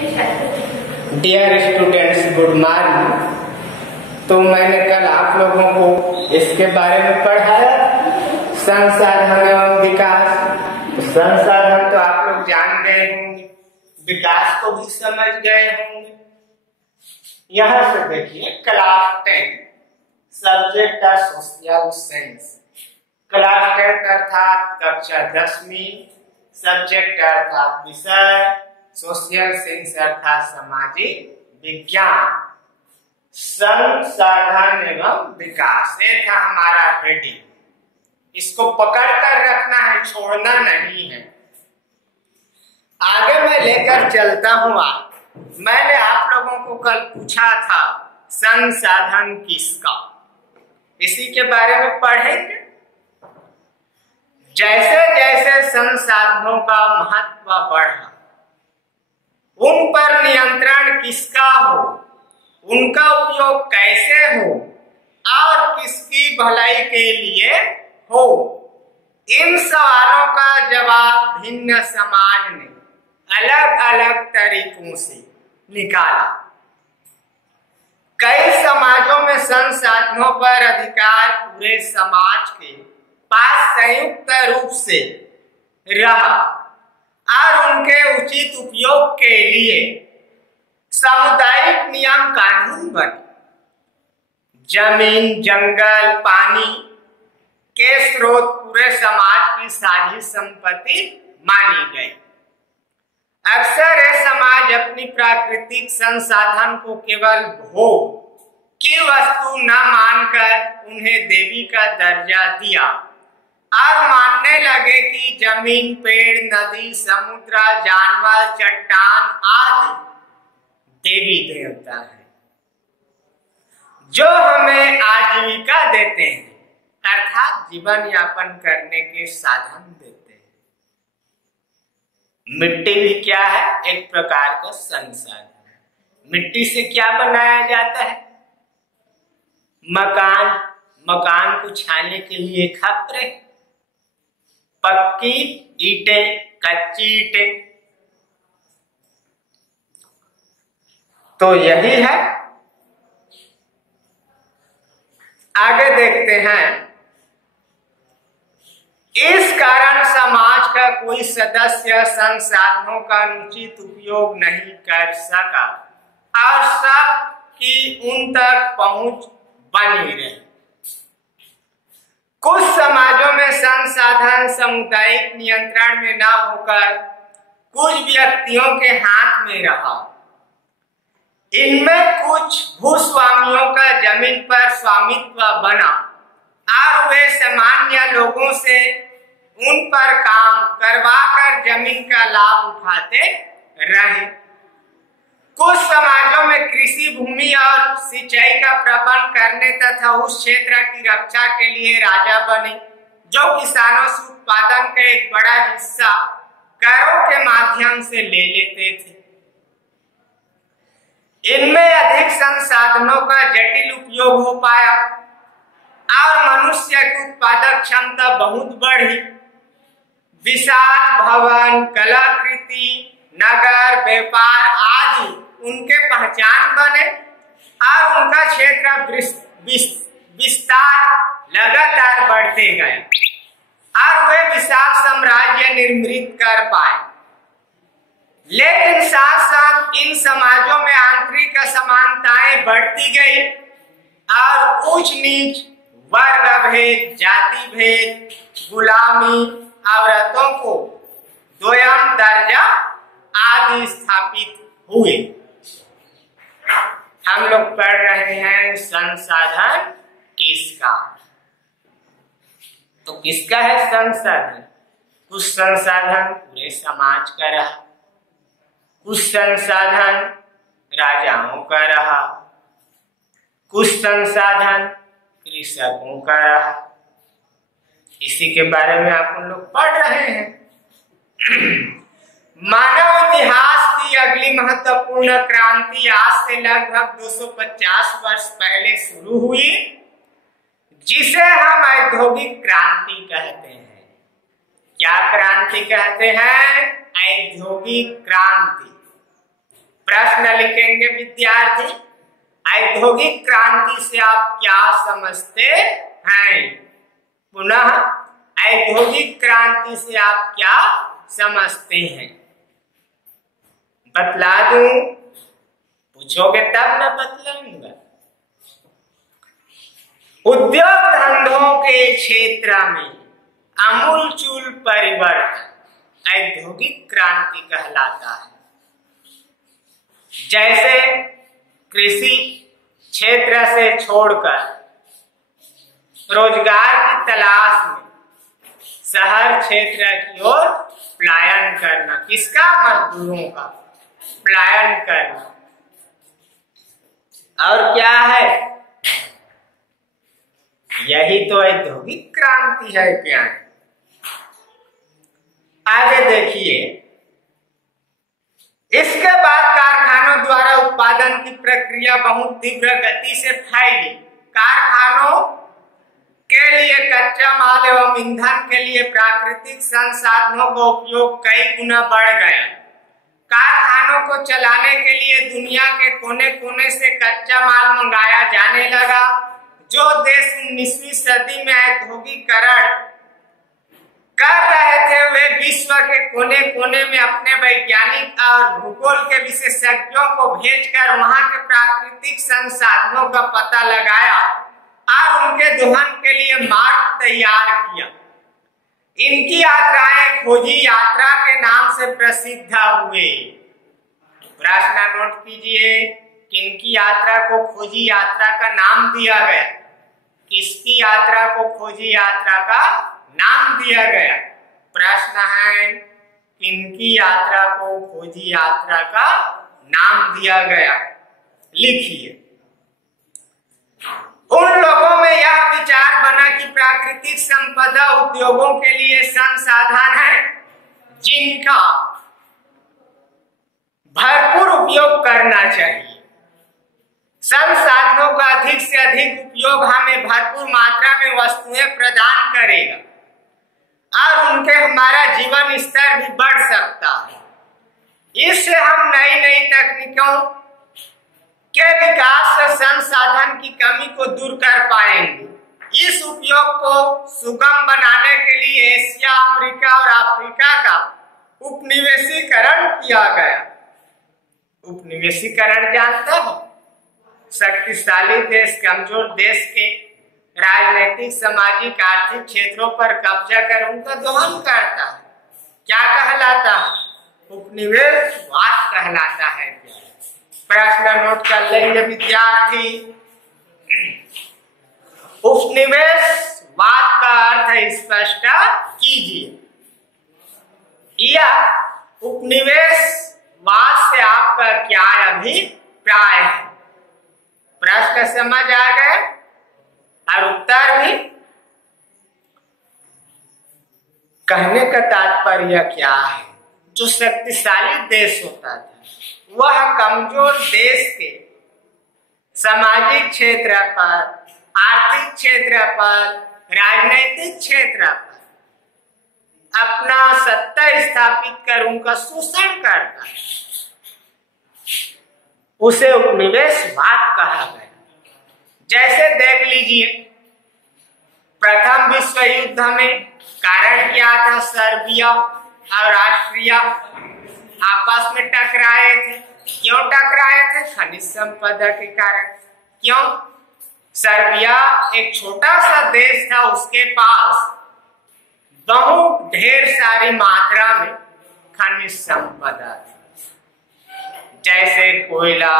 Dear students, good morning. तो मैंने कल आप लोगों को इसके बारे में पढ़ाया, संसाधन एवं विकास। तो संसाधन तो आप लोग जान गए होंगे, विकास को भी समझ गए होंगे। यहाँ से देखिए, क्लास 10 सब्जेक्ट है सोशल साइंस। क्लास 10 अर्थात कक्षा 10वीं, सब्जेक्ट अर्थात विषय सोशल साइंस अर्थात सामाजिक विज्ञान। संसाधन एवं विकास, ये था हमारा हेडिंग। इसको पकड़ कर रखना है, छोड़ना नहीं है। आगे मैं लेकर चलता हूँ। मैंने आप लोगों को कल पूछा था संसाधन किसका, इसी के बारे में पढ़ेंगे। जैसे जैसे संसाधनों का महत्व बढ़ा, उन पर नियंत्रण किसका हो, उनका उपयोग कैसे हो और किसकी भलाई के लिए हो, इन सवालों का जवाब भिन्न समाज ने अलग अलग तरीकों से निकाला। कई समाजों में संसाधनों पर अधिकार पूरे समाज के पास संयुक्त रूप से रहा और उनके उचित उपयोग के लिए सामुदायिक नियम कानून बने। जमीन, जंगल, पानी के स्रोत पूरे समाज की साझी संपत्ति मानी गई। अक्सर ये समाज अपनी प्राकृतिक संसाधन को केवल भोग की वस्तु न मानकर उन्हें देवी का दर्जा दिया और मानने लगे कि जमीन, पेड़, नदी, समुद्र, जानवर, चट्टान आदि देवी देवता है, जो हमें आजीविका देते हैं अर्थात जीवन यापन करने के साधन देते हैं। मिट्टी भी क्या है? एक प्रकार का संसाधन है। मिट्टी से क्या बनाया जाता है? मकान को छाने के लिए खपरे, पक्की ईंटें, कच्ची ईंटें। तो यही है। आगे देखते हैं। इस कारण समाज का कोई सदस्य संसाधनों का अनुचित उपयोग नहीं कर सका और सबकी उन तक पहुंच बनी रही। कुछ समाजों में संसाधन सामुदायिक नियंत्रण में न होकर कुछ व्यक्तियों के हाथ में रहा। इनमें कुछ भूस्वामियों का जमीन पर स्वामित्व बना और वे सामान्य लोगों से उन पर काम करवाकर जमीन का लाभ उठाते रहे। कुछ समाजों में कृषि भूमि और सिंचाई का प्रबंध करने तथा उस क्षेत्र की रक्षा के लिए राजा बने, जो किसानों से उत्पादन का एक बड़ा हिस्सा करों के माध्यम से ले लेते थे। इनमें अधिक संसाधनों का जटिल उपयोग हो पाया और मनुष्य की उत्पादक क्षमता बहुत बढ़ी। विशाल भवन, कलाकृति, नगर, व्यापार आदि उनके पहचान बने और उनका क्षेत्र विस्तार लगातार बढ़ते गए और वे विशाल साम्राज्य निर्मित कर पाए। लेकिन साथ साथ इन समाजों में आंतरिक असमानताएं बढ़ती गई और ऊंच नीच, वर्ग भेद, जाति भेद, गुलामी, औरतों को दोयम दर्जा आदि स्थापित हुए। हम लोग पढ़ रहे हैं संसाधन किसका। तो किसका है संसाधन? कुछ संसाधन पूरे समाज का रहा, कुछ संसाधन राजाओं का रहा, कुछ संसाधन कृषकों का रहा। इसी के बारे में आप लोग पढ़ रहे हैं। मानव इतिहास की अगली महत्वपूर्ण क्रांति आज से लगभग 250 वर्ष पहले शुरू हुई, जिसे हम औद्योगिक क्रांति कहते हैं। क्या क्रांति कहते हैं? औद्योगिक क्रांति। प्रश्न लिखेंगे विद्यार्थी, औद्योगिक क्रांति से आप क्या समझते हैं? पुनः, औद्योगिक क्रांति से आप क्या समझते हैं? बतला दूं? पूछोगे तब मैं बतलाऊंगा। उद्योग धंधों के क्षेत्र में आमूलचूल परिवर्तन औद्योगिक क्रांति कहलाता है। जैसे कृषि क्षेत्र से छोड़कर रोजगार की तलाश में शहर क्षेत्र की ओर पलायन करना। किसका? मजदूरों का पलायन करना। और क्या है? यही तो औद्योगिक क्रांति है। क्या है? आगे देखिए, इसके बाद कारखानों द्वारा उत्पादन की प्रक्रिया बहुत तीव्र गति से फैली। कारखानों के लिए कच्चा माल एवं ईंधन के लिए प्राकृतिक संसाधनों का उपयोग कई गुना बढ़ गया। कारखानों को चलाने के लिए दुनिया के कोने कोने से कच्चा माल मंगाया जाने लगा। जो देश 19वीं सदी में औद्योगिकरण कर रहे थे, वे विश्व के कोने कोने में अपने वैज्ञानिक और भूगोल के विशेषज्ञों को भेजकर वहां के प्राकृतिक संसाधनों का पता लगाया और उनके दोहन के लिए मार्ग तैयार किया। इनकी यात्राएं खोजी यात्रा के नाम से प्रसिद्ध हुए। प्रश्न नोट कीजिए, किनकी यात्रा को खोजी यात्रा का नाम दिया गया? किसकी यात्रा को खोजी यात्रा का नाम दिया गया? प्रश्न है, किनकी यात्रा को खोजी यात्रा का नाम दिया गया? लिखिए। उन लोगों में यह विचार बना कि प्राकृतिक संपदा उद्योगों के लिए संसाधन है जिनका भरपूर उपयोग करना चाहिए। संसाधनों का अधिक से अधिक उपयोग हमें भरपूर मात्रा में वस्तुएं प्रदान करेगा और उनके हमारा जीवन स्तर भी बढ़ सकता है। इससे हम नई नई तकनीकों के विकास से संसाधन की कमी को दूर कर पाएंगे। इस उपयोग को सुगम बनाने के लिए एशिया, अफ्रीका और अफ्रीका का उपनिवेशीकरण किया गया। उपनिवेशीकरण जानते हो? शक्तिशाली देश कमजोर देश के राजनीतिक, सामाजिक, आर्थिक क्षेत्रों पर कब्जा कर उनका दोहन करता है। क्या कहलाता है? उपनिवेशवाद कहलाता है। प्रश्न नोट कर लेंगे विद्यार्थी। उपनिवेशवाद का अर्थ स्पष्ट कीजिए। यह उपनिवेशवाद से आपका क्या अभिप्राय है? प्रश्न समझ आ गए और उत्तर भी? कहने का तात्पर्य क्या है? जो शक्तिशाली देश होता था वह कमजोर देश के सामाजिक क्षेत्र पर, आर्थिक क्षेत्र पर, राजनीतिक क्षेत्र पर अपना सत्ता स्थापित कर उनका शोषण करता है। उसे उपनिवेशवाद कहा गया। जैसे देख लीजिए, प्रथम विश्व युद्ध में कारण क्या था? सर्बिया और ऑस्ट्रिया आपस में टकराए थे। क्यों टकराए थे? खनिज संपदा के कारण। क्यों? सर्बिया एक छोटा सा देश था, उसके पास बहुत ढेर सारी मात्रा में खनिज संपदा थी, जैसे कोयला,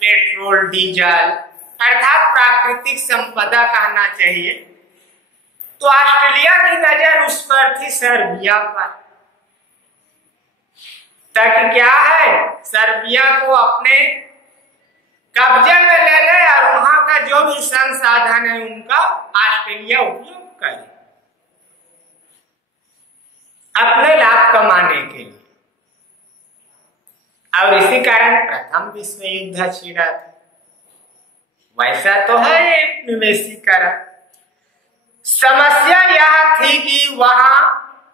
पेट्रोल, डीजल, अर्थात प्राकृतिक संपदा कहना चाहिए। तो ऑस्ट्रेलिया की नजर उस पर थी, सर्बिया पर। ताकि क्या है, सर्बिया को अपने कब्जे में ले ले और वहां का जो भी संसाधन है उनका ऑस्ट्रेलिया उपयोग करे अपने लाभ कमाने के लिए। और इसी कारण प्रथम विश्व युद्ध छिड़ा था। वैसा तो है उपनिवेशीकरण। समस्या यह थी कि वहां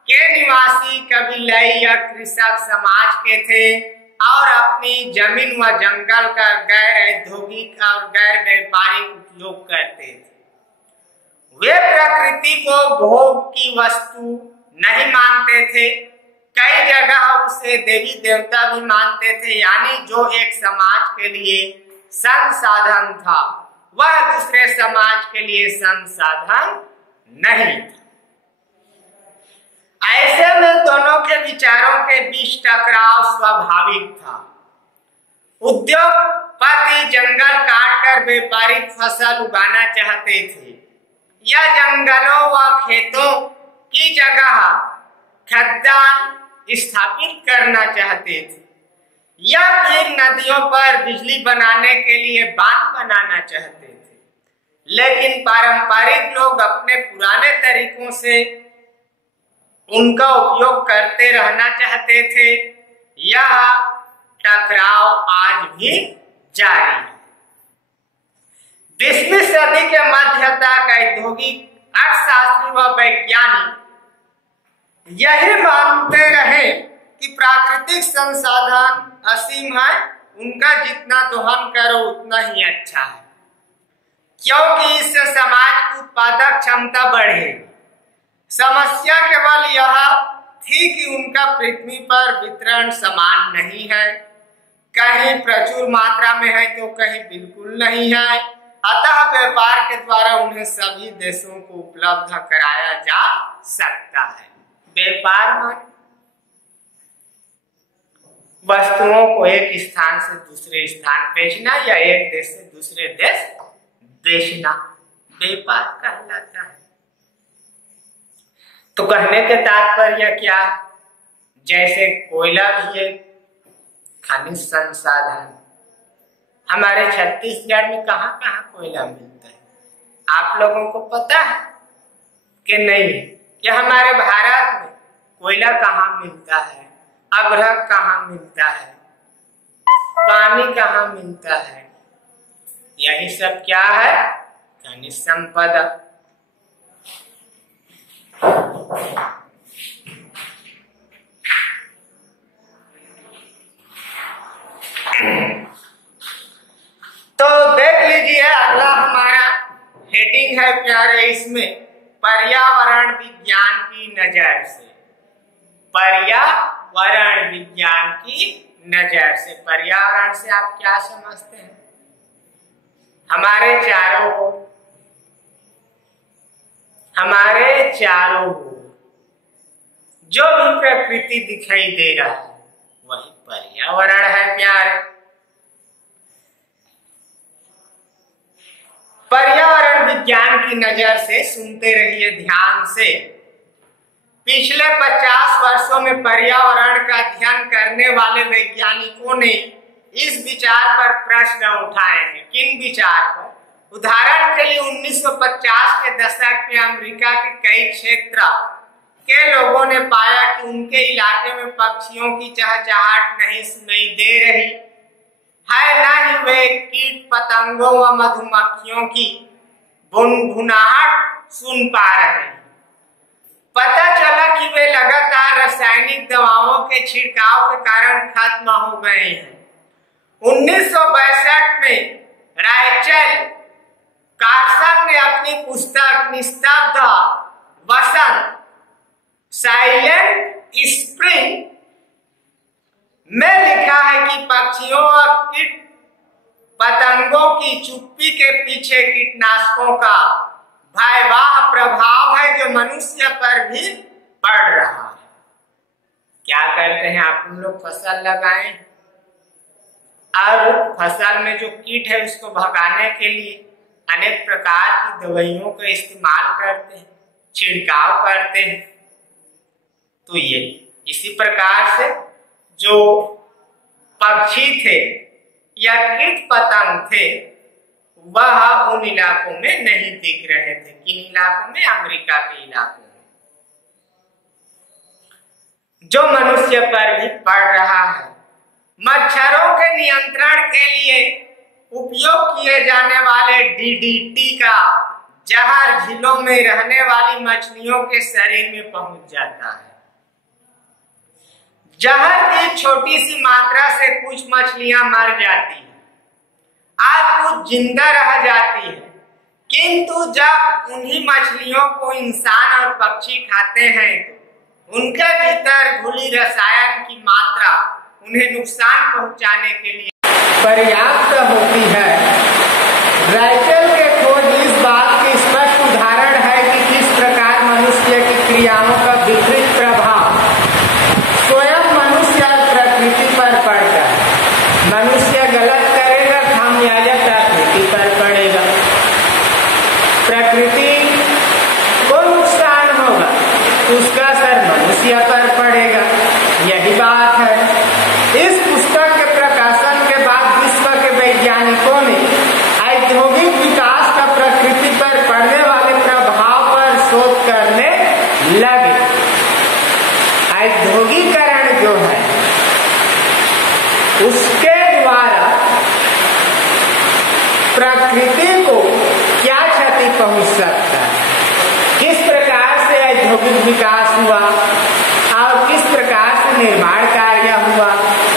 के निवासी कबीलाई या कृषक समाज के थे और अपनी जमीन व जंगल का गैर औद्योगिक और गैर व्यापारिक उपयोग करते थे। वे प्रकृति को भोग की वस्तु नहीं मानते थे, कई जगह उसे देवी देवता भी मानते थे, यानी जो एक समाज के लिए संसाधन था वह दूसरे समाज के लिए संसाधन नहीं था। ऐसे में दोनों के विचारों के बीच टकराव स्वाभाविक था। उद्योगपति जंगल काटकर व्यापारिक फसल उगाना चाहते थे या जंगलों व खेतों की जगह खदान स्थापित करना चाहते थे या फिर नदियों पर बिजली बनाने के लिए बांध बनाना चाहते थे, लेकिन पारंपरिक लोग अपने पुराने तरीकों से उनका उपयोग करते रहना चाहते थे। यह टकराव आज भी जारी है। 20वीं सदी के मध्य तक औद्योगिक अर्थशास्त्री व वैज्ञानिक यही मानते रहे कि प्राकृतिक संसाधन असीम है, उनका जितना दोहन करो उतना ही अच्छा है, क्योंकि इससे समाज की उत्पादक क्षमता बढ़ेगी। समस्या केवल यह थी कि उनका पृथ्वी पर वितरण समान नहीं है, कहीं प्रचुर मात्रा में है तो कहीं बिल्कुल नहीं है। अतः व्यापार के द्वारा उन्हें सभी देशों को उपलब्ध कराया जा सकता है। व्यापार मान वस्तुओं को एक स्थान से दूसरे स्थान बेचना या एक देश से दूसरे देश बेचना व्यापार कहलाता है। तो कहने के तात्पर्य क्या? जैसे कोयला भी एक खनिज संसाधन, हमारे छत्तीसगढ़ में कहाँ कहाँ कोयला मिलता है आप लोगों को पता है कि नहीं? कि हमारे भारत में कोयला कहाँ मिलता है, अभ्रक कहाँ मिलता है, पानी कहाँ मिलता है, यही सब क्या है? खनिज संपदा। तो देख लीजिए, अगला हमारा हेडिंग है प्यारे, इसमें पर्यावरण विज्ञान की नजर से। पर्यावरण विज्ञान की नजर से, पर्यावरण से आप क्या समझते हैं? हमारे चारों ओर जो भी प्रकृति दिखाई दे रहा है वही पर्यावरण है प्यारे। पर्यावरण विज्ञान की नजर से सुनते रहिए ध्यान से। पिछले 50 वर्षों में पर्यावरण का अध्ययन करने वाले वैज्ञानिकों ने इस विचार पर प्रश्न उठाए हैं। किन विचार पर? उदाहरण के लिए 1950 के दशक में अमेरिका के कई क्षेत्र के लोगों ने पाया कि उनके इलाके में पक्षियों की चहचहाट नहीं सुनाई दे रही है, न ही वे कीट पतंगों व मधुमक्खियों की गुनगुनाहट सुन पा रहे हैं। पता चला कि वे लगातार रासायनिक दवाओं के छिड़काव के कारण खत्म हो गए हैं। 1962 में राइचल कार्सन ने अपनी पुस्तक निस्तब्ध वसंत साइलेंट स्प्रिंग में लिखा है कि पक्षियों और कीट पतंगों की चुप्पी के पीछे कीटनाशकों का भयावह प्रभाव है जो मनुष्य पर भी पड़ रहा है। क्या करते हैं आप लोग? फसल लगाएं और फसल में जो कीट है उसको भगाने के लिए अनेक प्रकार की दवाइयों का इस्तेमाल करते हैं, छिड़काव करते हैं। तो ये इसी प्रकार से जो पक्षी थे या कीट पतंग थे वह उन इलाकों में नहीं दिख रहे थे। किन इलाकों में? अमेरिका के इलाकों में, जो मनुष्य पर भी पड़ रहा है। मच्छरों के नियंत्रण के लिए उपयोग किए जाने वाले DDT का जहर झीलों में रहने वाली मछलियों के शरीर में पहुंच जाता है। जहर की छोटी सी मात्रा से कुछ मछलियां मर जाती हैं, आज कुछ जिंदा रह जाती है, किंतु जब उन्हीं मछलियों को इंसान और पक्षी खाते हैं तो उनके भीतर घुली रसायन की मात्रा उन्हें नुकसान पहुंचाने के लिए पर्याप्त होती है। राइचल के खोज इस बात के स्पष्ट उदाहरण है कि किस प्रकार मनुष्य की क्रियाओं का विपरीत प्रभाव स्वयं मनुष्य और प्रकृति पर पड़ता है। मनुष्य गलत करेगा, खामियाजा प्रकृति पर पड़ेगा, प्रकृति को नुकसान होगा, उसका असर मनुष्य पर पड़ेगा। यही बात है। इस पुस्तक के प्रकाशन के बाद विश्व के वैज्ञानिकों ने औद्योगिक विकास का प्रकृति पर पड़ने वाले प्रभाव पर शोध करने लगे। औद्योगिकरण जो है उसके द्वारा प्रकृति को क्या क्षति पहुंच सकता है, किस प्रकार से औद्योगिक विकास हुआ और किस प्रकार से निर्माण कार्य हुआ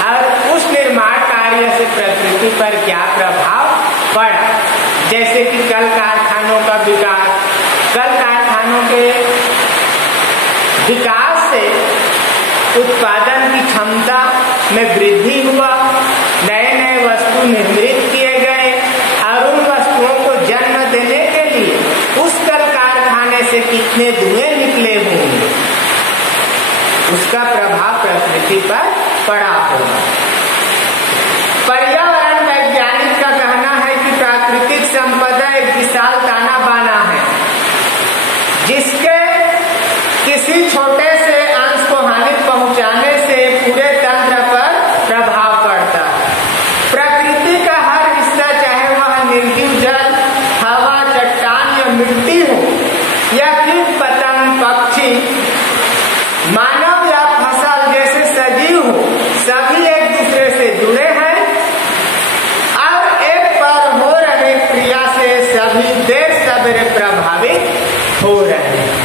और उस निर्माण कार्य से प्रकृति पर क्या प्रभाव पड़ा। जैसे कि कल कारखानों का विकास, कल कारखानों के विकास से उत्पादन की क्षमता में वृद्धि हुआ, नए नए वस्तु निर्मित किए गए और उन वस्तुओं को जन्म देने के लिए उस कल कारखाने से कितने धुएं निकले होंगे, उसका प्रभाव प्रकृति पर पड़ा होगा। पर्यावरण वैज्ञानिक का कहना है कि प्राकृतिक संपदा एक विशाल ताना बाना है जिसके किसी छोटे से अंश को हानि पहुंचाने से पूरे तंत्र पर प्रभाव पड़ता है। प्रकृति का हर हिस्सा, चाहे वह निर्जीव जल, हवा, चट्टान या मिट्टी हो या कीट पतंग, पक्षी, मानव या फसल जैसे सजीव हो, सभी एक दूसरे से जुड़े हैं और एक पर हो रहे क्रिया से सभी देर सवेरे प्रभावित हो रहे हैं।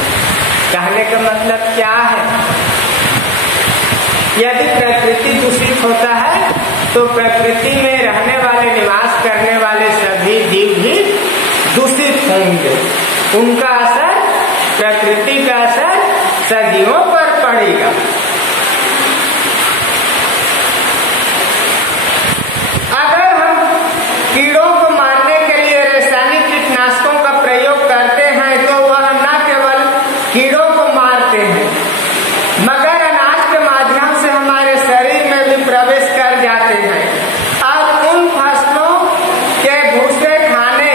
कहने का मतलब क्या है? यदि प्रकृति दूषित होता है तो प्रकृति में रहने वाले, निवास करने वाले सभी जीव भी दूषित होंगे। उनका असर, प्रकृति का असर सजीवों पर पड़ेगा। अगर हम कीड़ों को मारने के लिए रासायनिक कीटनाशकों का प्रयोग करते हैं तो वह न केवल कीड़ों को मारते हैं मगर अनाज के माध्यम से हमारे शरीर में भी प्रवेश कर जाते हैं और उन फसलों के भूसे खाने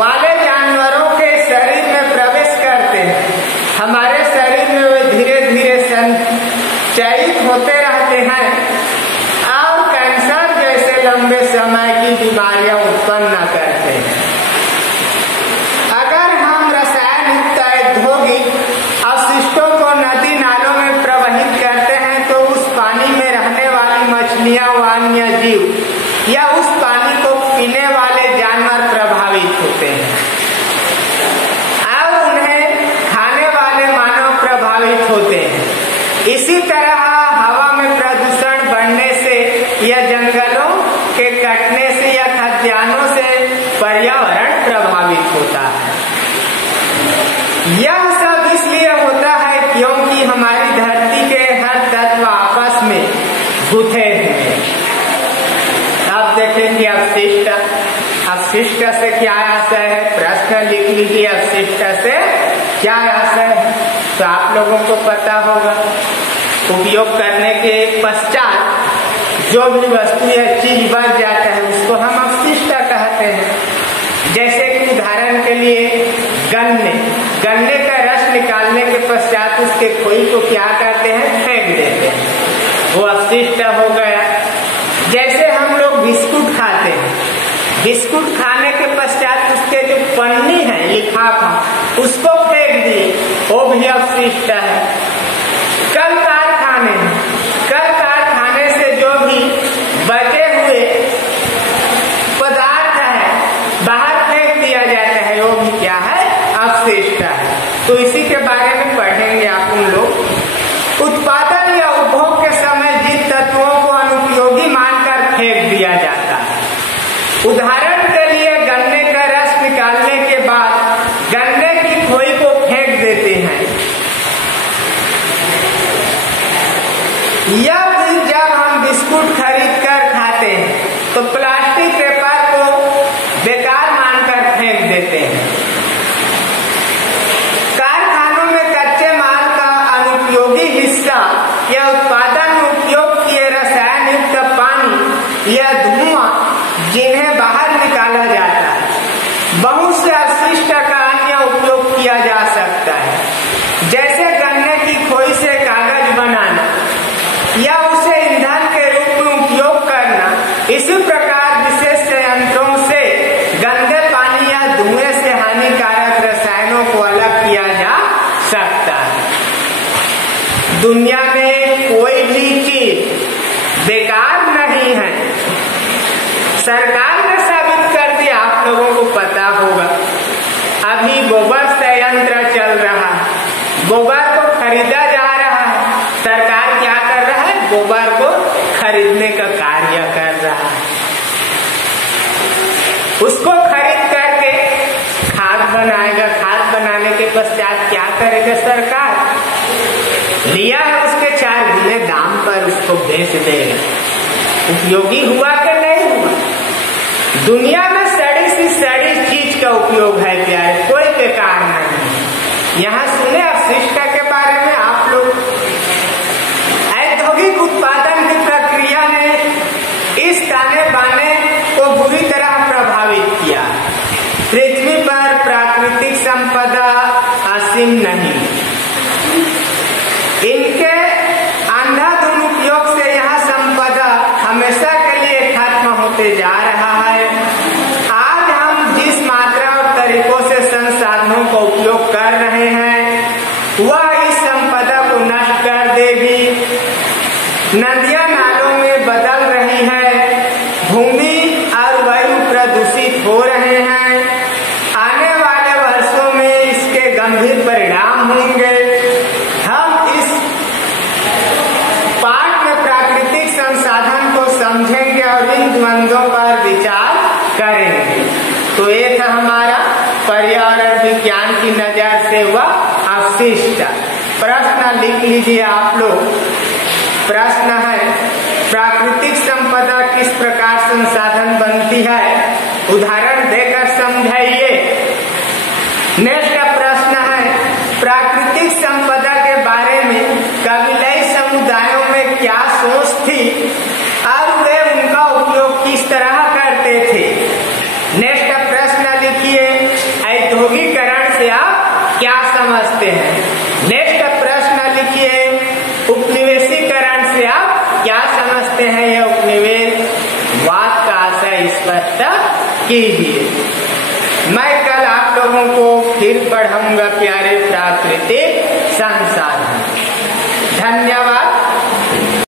वाले जानवरों के शरीर में प्रवेश करते हैं। हमारे शरीर में वे धीरे धीरे संचयित होते रहते हैं और कैंसर जैसे लंबे समय की बीमारियां उत्पन्न करते हैं। अगर हम रसायन युक्त औद्योगिक अपशिष्टों को नदी नालों में प्रवाहित करते हैं तो उस पानी में रहने वाली मछलियां, वन्य जीव या उस पानी को पीने वाले जानवर प्रभावित होते हैं और उन्हें खाने वाले मानव प्रभावित होते हैं। इसी तरह हवा में प्रदूषण बढ़ने से या जंगलों के कटने से या खाद्यान्नों से पर्यावरण प्रभावित होता है। यह सब इसलिए होता है क्योंकि हमारी धरती के हर तत्व आपस में गुथे हैं। आप देखेंगे अपशिष्ट, अपशिष्ट से क्या आशय है? प्रश्न लिख लीजिए, अपशिष्ट से क्या आशय है? तो आप लोगों को पता होगा। उपयोग करने के पश्चात जो भी वस्तु या चीज बच जाता है उसको हम अपशिष्ट कहते हैं। जैसे कि उदाहरण के लिए गन्ने का रस निकालने के पश्चात उसके खोई को क्या करते हैं? फेंक देते हैं, वो अपशिष्ट हो गया। जैसे हम लोग बिस्कुट खाते हैं, बिस्कुट खाने के पश्चात उसके जो पन्नी है, लिफाफा, उसको फेंक दिए, वो भी अपशिष्ट है। कल कारखाने से जो भी बचे हुए पदार्थ है बाहर फेंक दिया जाता है, वो भी क्या है? अपशिष्ट है। तो इसी के बारे में पढ़ेंगे आप उन लोग। उत्पादन या फेंक दिया जाता है। उदाहरण के लिए गन्ने का रस निकालने के बाद गन्ने की खोई को फेंक देते हैं, या फिर जब हम बिस्कुट खरीद कर खाते हैं तो प्लास्टिक पेपर को बेकार मानकर फेंक देते हैं। कारखानों में कच्चे माल का अनुपयोगी हिस्सा या उत्पादन में उपयोग किए रसायन युक्त पानी या धुआं जिन्हें बाहर निकाला जाता है, बहुत से अपशिष्ट का अन्य उपयोग किया जा सकता है, जैसे गन्ने की खोई से कागज बनाना या उसे ईंधन के रूप में उपयोग करना। इसी प्रकार विशेष संयंत्रों से गंदे पानी या धुएं से हानिकारक रसायनों को अलग किया जा सकता है। दुनिया में कोई भी चीज बेकार नहीं है। सरकार ने साबित कर दिया, आप लोगों को पता होगा। अभी गोबर संयंत्र चल रहा है, गोबर को खरीदा जा रहा है। सरकार क्या कर रहा है? गोबर को खरीदने का कार्य कर रहा है। उसको खरीद करके खाद बनाएगा। खाद बनाने के पश्चात क्या करेगा सरकार? लिया है उसके 4 गुने दाम पर उसको बेच देगा। उपयोगी हुआ कि नहीं हुआ? दुनिया में सड़ी सी सड़ी चीज का उपयोग है प्यारे, कोई बेकार नहीं। यहाँ सुने अपशिष्ट के बारे में आप लोग। औद्योगिक उत्पादन की प्रक्रिया ने इस ताने बाने को बुरी तरह प्रभावित किया। पृथ्वी पर प्राकृतिक संपदा असीम नहीं, इनके अंधाधुंध उपयोग से यह संपदा हमेशा के लिए खत्म होते जा रहा है। आज हम जिस मात्रा और तरीकों से संसाधनों का उपयोग कर रहे हैं वह इस संपदा को नष्ट कर देगी। नदियां नालों में बदल रही है, भूमि और वायु प्रदूषित हो रहे हैं। आने वाले वर्षों में इसके गंभीर परिणाम होंगे। हम इस पाठ में प्राकृतिक संसाधन को समझेंगे और इन द्वंद्वों पर विचार करेंगे। तो ये था हमारा पर्यावरण विज्ञान की नजर से वह अपशिष्ट। प्रश्न लिख लीजिए आप लोग। प्रश्न है, प्राकृतिक संपदा किस प्रकार संसाधन बनती है? उदाहरण देकर समझाइए। नेक्स्ट प्रश्न है, प्राकृतिक संपदा के बारे में कबीलाई समुदायों में क्या सोच थी और वे उनका उपयोग किस तरह करते थे? नेक्स्ट प्रश्न लिखिए, औद्योगिकरण से आप क्या समझते हैं? नेक्स्ट प्रश्न लिखिए, उपनिवेशीकरण से आप क्या समझते हैं? यह उपनिवेशवाद का आशय स्पष्ट कीजिए। मैं कल आप लोगों को फिर पढ़ाऊंगा प्यारे प्राकृतिक संसाधन। धन्यवाद।